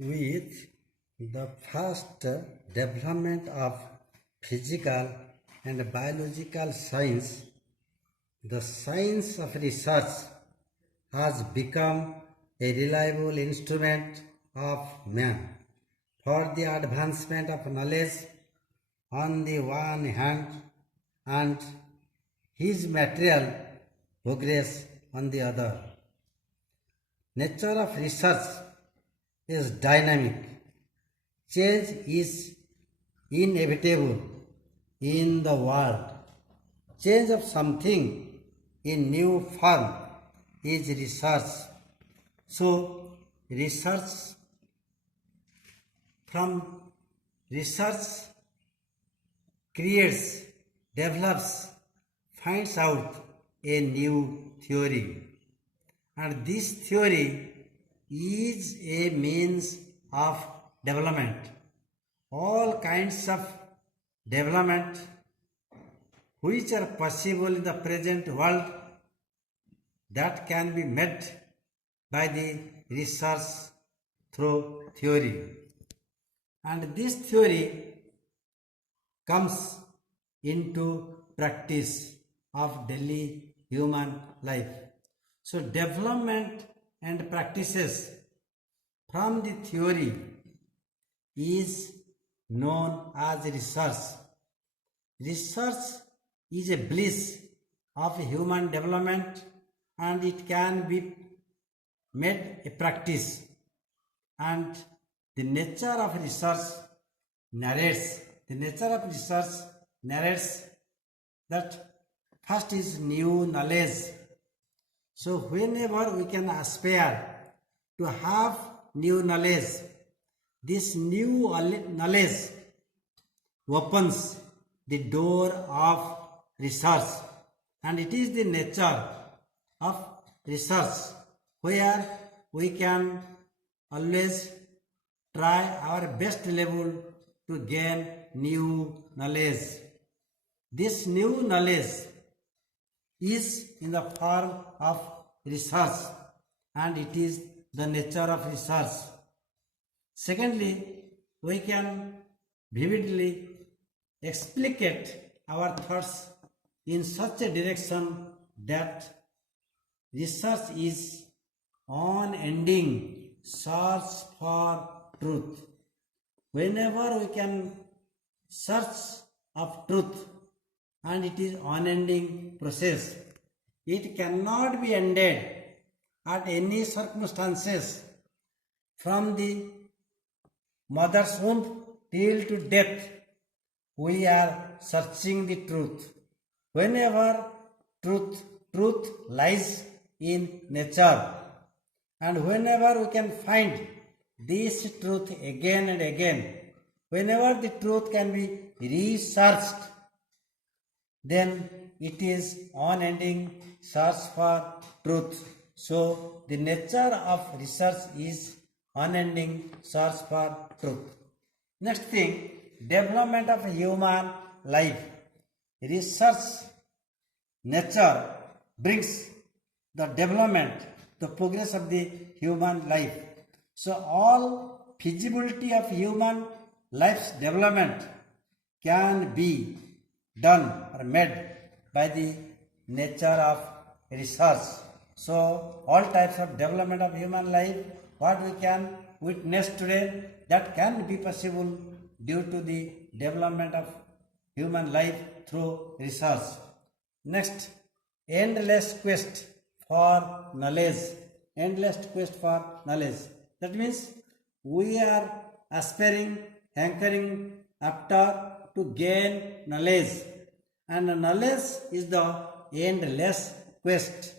With the fast development of physical and biological science, the science of research has become a reliable instrument of man for the advancement of knowledge on the one hand and his material progress on the other. Nature of research is dynamic. Change is inevitable in the world. Change of something in new form is research. So, from research creates, develops, finds out a new theory. And this theory is a means of development. All kinds of development which are possible in the present world that can be made by the research through theory. And this theory comes into practice of daily human life. So development and practices from the theory is known as research. Research is a bliss of human development and it can be made a practice. And the nature of research narrates that first is new knowledge. So whenever we can aspire to have new knowledge, this new knowledge opens the door of research, and it is the nature of research where we can always try our best level to gain new knowledge. This new knowledge is in the form of research, and it is the nature of research. Secondly, we can vividly explicate our thoughts in such a direction that research is unending search for truth. Whenever we can search of truth, and it is unending process, it cannot be ended at any circumstances. From the mother's womb till to death, we are searching the truth. Whenever truth lies in nature, and whenever we can find this truth again and again, whenever the truth can be researched, then it is unending search for truth. So the nature of research is unending search for truth. Next thing, development of human life. Research nature brings the development, the progress of the human life. So all feasibility of human life's development can be done or made by the nature of research. So all types of development of human life, what we can witness today, that can be possible due to the development of human life through research. Next, endless quest for knowledge. Endless quest for knowledge. That means we are aspiring, hankering after to gain knowledge, and knowledge is the endless quest.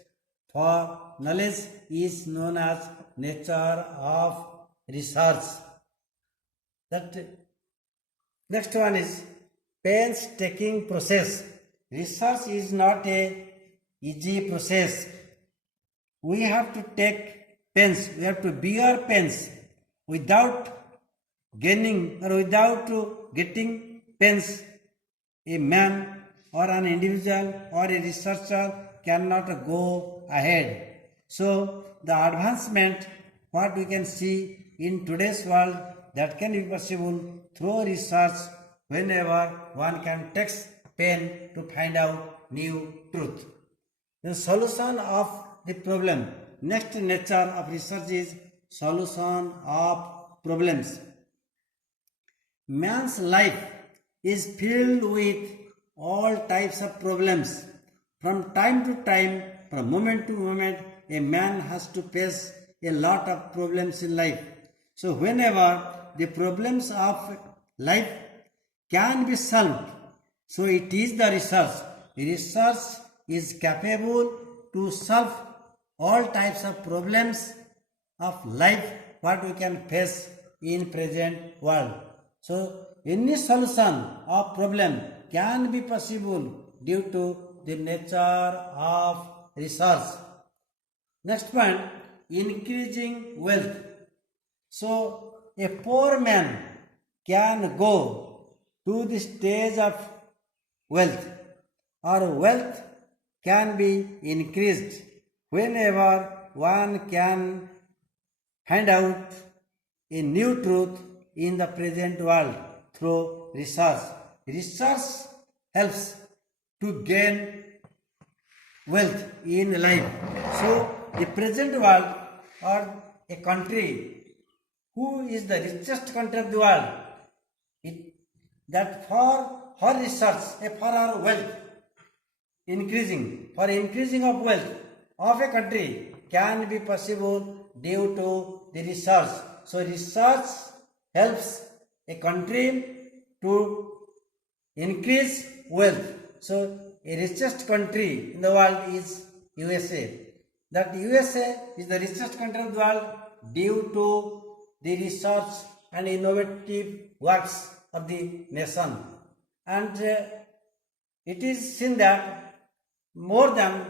For knowledge is known as nature of research. That next one is painstaking process. Research is not a easy process. We have to take pains, we have to bear pains. Without gaining or without getting pains, a man or an individual or a researcher cannot go ahead. So the advancement, what we can see in today's world that can be possible through research whenever one can take pen to find out new truth. The solution of the problem. Next nature of research is solution of problems. Man's life is filled with all types of problems. From time to time, from moment to moment, a man has to face a lot of problems in life. So whenever the problems of life can be solved, so it is the research. Research is capable to solve all types of problems of life what we can face in present world. So any solution of problem can be possible due to the nature of research. Next point, increasing wealth. So a poor man can go to the stage of wealth, or wealth can be increased whenever one can find out a new truth in the present world through research. Research helps to gain wealth in life. So the present world or a country who is the richest country of the world, that for her research, for our wealth increasing, for increasing of wealth of a country can be possible due to the research. So research helps a country to increase wealth. So a richest country in the world is USA. That USA is the richest country of the world due to the research and innovative works of the nation. And it is seen that more than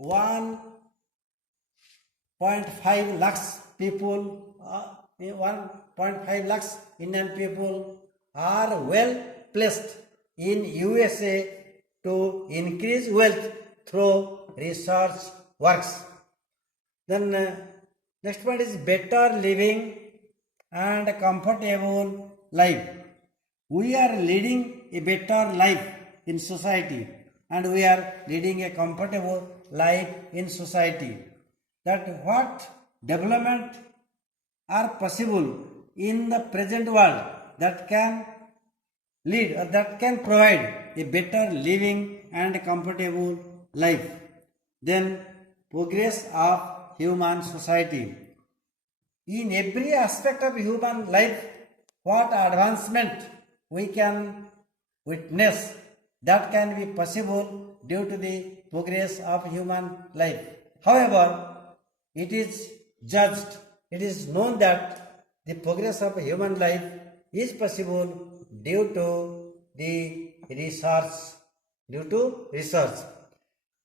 1.5 lakhs people, 1.5 lakhs Indian people are well placed in USA to increase wealth through research works. Then next point is better living and comfortable life. We are leading a better life in society and we are leading a comfortable life in society. That what development are possible in the present world that can lead or that can provide a better living and comfortable life. Then progress of human society. In every aspect of human life, what advancement we can witness that can be possible due to the progress of human life. However, it is judged, it is known that the progress of human life is possible due to the research.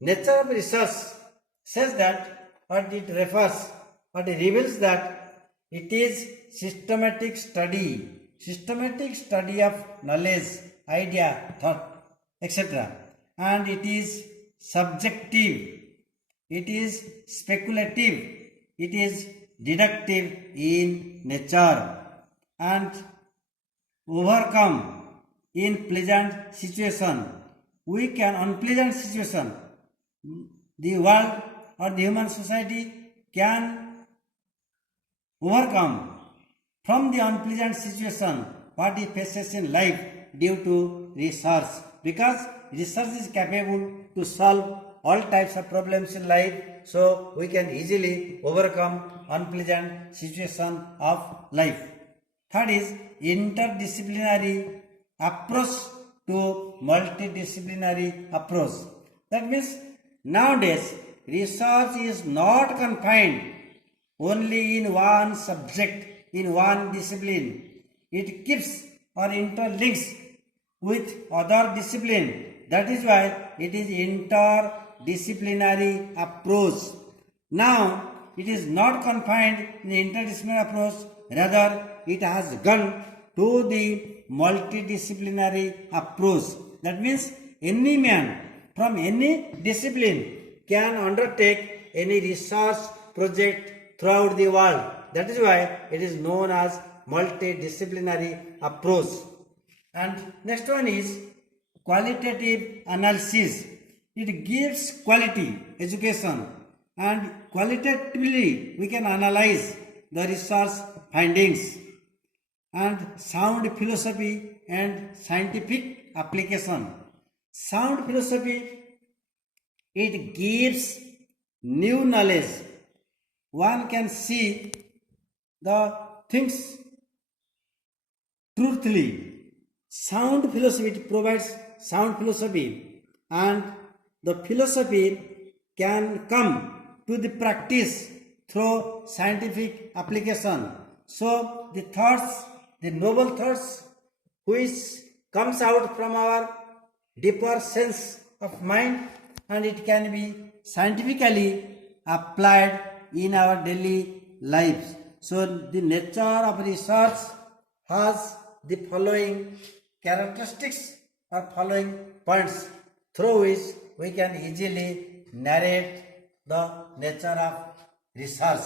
Nature of research says that, or it refers, or it reveals that it is systematic study of knowledge, idea, thought, etc. And it is subjective, it is speculative, it is deductive in nature, and overcome in pleasant situation. We can, unpleasant situation, the world or the human society can overcome from the unpleasant situation what it faces in life due to research, because research is capable to solve all types of problems in life, so we can easily overcome unpleasant situation of life. Third is interdisciplinary approach to multidisciplinary approach. That means nowadays research is not confined only in one subject, in one discipline. It keeps or interlinks with other discipline. That is why it is interdisciplinary approach. Now it is not confined in the interdisciplinary approach, rather it has gone to the multidisciplinary approach. That means any man from any discipline can undertake any research project throughout the world. That is why it is known as multidisciplinary approach. And next one is qualitative analysis. It gives quality education, and qualitatively we can analyze the research findings. And sound philosophy and scientific application. Sound philosophy, it gives new knowledge. One can see the things truthfully. Sound philosophy, it provides sound philosophy, and the philosophy can come to the practice through scientific application. So the thoughts, the noble thoughts which comes out from our deeper sense of mind, and it can be scientifically applied in our daily lives. So the nature of research has the following characteristics or following points through which we can easily narrate the nature of research.